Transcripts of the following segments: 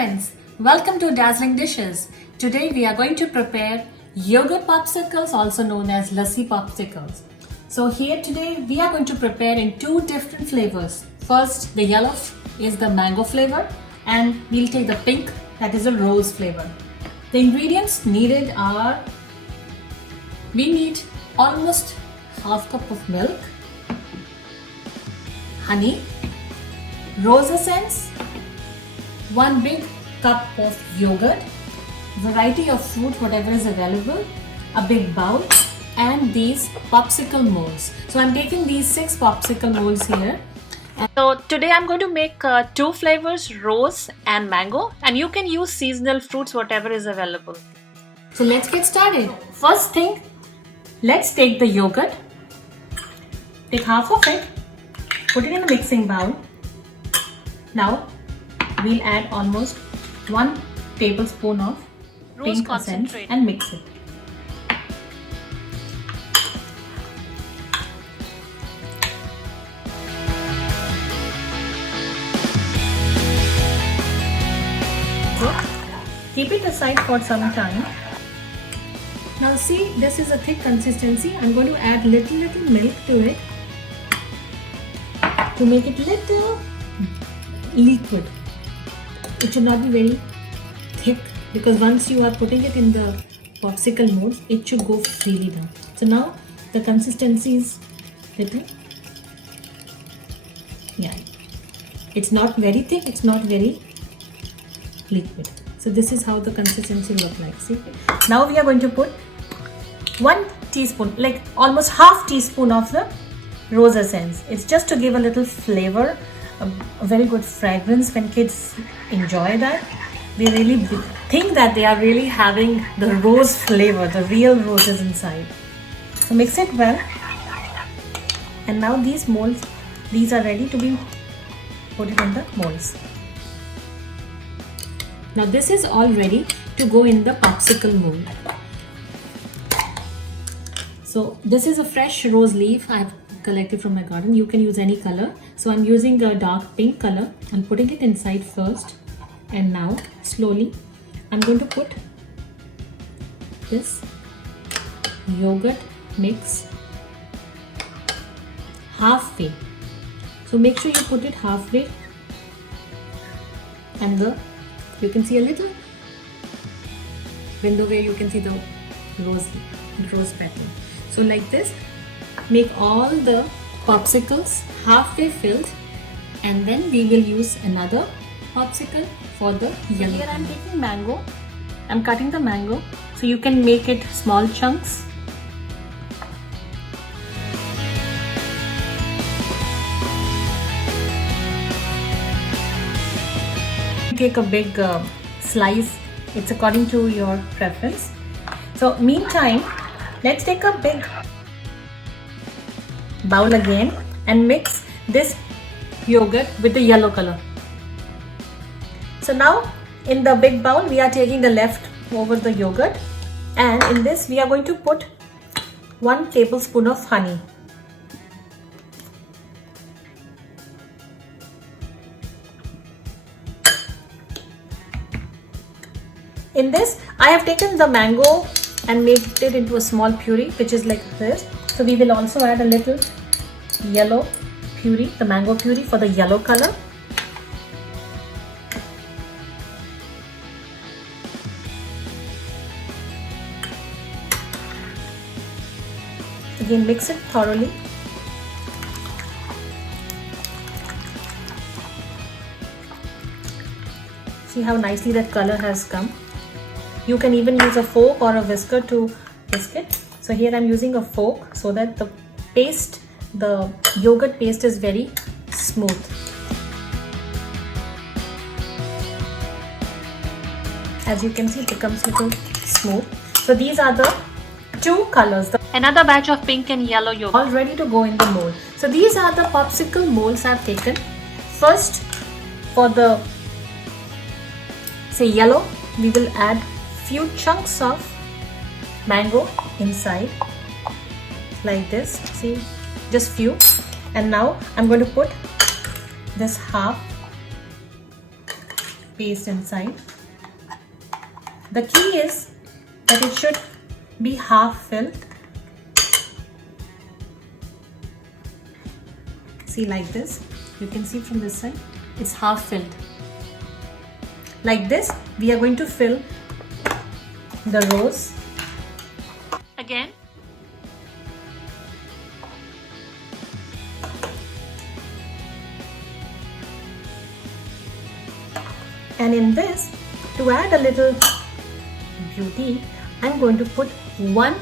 friends, welcome to Dazzling Dishes. Today we are going to prepare yogurt popsicles, also known as lassi popsicles. So here today we are going to prepare in two different flavors. First, the yellow is the mango flavor and we'll take the pink, that is a rose flavor. The ingredients needed are, we need almost half cup of milk, honey, rose essence, 1 big cup of yogurt, variety of fruit whatever is available, a big bowl, and these popsicle molds. So I'm taking these 6 popsicle molds here. So today I'm going to make 2 flavors, rose and mango, and you can use seasonal fruits whatever is available. So let's get started. First thing, let's take the yogurt, take half of it, put it in a mixing bowl. Now we'll add almost 1 tablespoon of rose pink essence and mix it. So, keep it aside for some time. Now see, this is a thick consistency. I'm going to add little milk to it to make it little liquid. It should not be very thick because once you are putting it in the popsicle molds, it should go freely down. So now the consistency is little, yeah, it's not very thick, it's not very liquid. So this is how the consistency look like. See, now we are going to put 1 teaspoon, like almost half teaspoon of the rose essence. It's just to give a little flavor, a very good fragrance. When kids enjoy that, they really think that they are really having the rose flavor, the real roses inside. So mix it well, and now these molds, these are ready to be put in the molds. Now this is all ready to go in the popsicle mold. So this is a fresh rose leaf I have collected from my garden. You can use any color. So I'm using the dark pink color. I'm putting it inside first, and now slowly I'm going to put this yogurt mix halfway. So make sure you put it halfway, and you can see a little window where you can see the rose petal. So like this, make all the popsicles halfway filled, and then we will use another popsicle for the yellow. Here I'm taking mango. I'm cutting the mango so you can make it small chunks. Take a big slice. It's according to your preference. So meantime, let's take a big bowl again and mix this yogurt with the yellow color. So now in the big bowl we are taking the left over the yogurt, and in this we are going to put 1 tablespoon of honey. In this I have taken the mango and made it into a small puree, which is like this. So we will also add a little yellow puree, the mango puree for the yellow color. Again, mix it thoroughly. See how nicely that color has come. You can even use a fork or a whisker to whisk it. So here I'm using a fork so that the paste, the yogurt paste is very smooth. As you can see, it becomes little smooth. So these are the 2 colors. Another batch of pink and yellow yogurt. All ready to go in the mold. So these are the popsicle molds I've taken. First, for the yellow, we will add few chunks of mango inside like this. See, just few. And now I'm going to put this half paste inside. The key is that it should be half filled. See, like this. You can see from this side, it's half filled. Like this, we are going to fill the rose. Again. And in this, to add a little beauty, I'm going to put one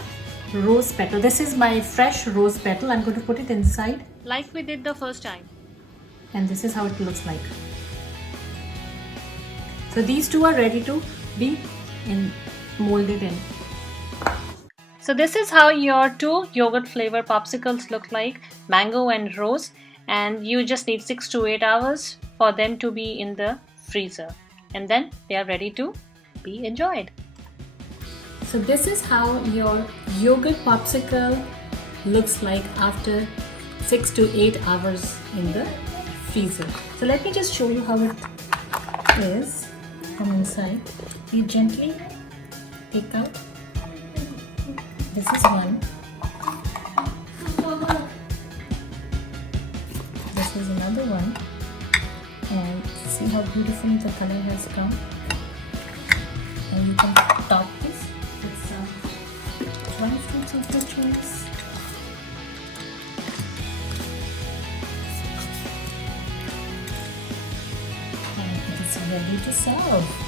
rose petal. This is my fresh rose petal. I'm going to put it inside. Like we did the first time. And this is how it looks like. So these two are ready to be molded in. So this is how your 2 yogurt flavor popsicles look like, mango and rose, and you just need 6 to 8 hours for them to be in the freezer, and then they are ready to be enjoyed. So this is how your yogurt popsicle looks like after 6 to 8 hours in the freezer. So let me just show you how it is from inside. You gently take out. This is one. This is another one. And see how beautifully the color has come. And you can top this with some dry fruits of your choice. And it is ready to serve.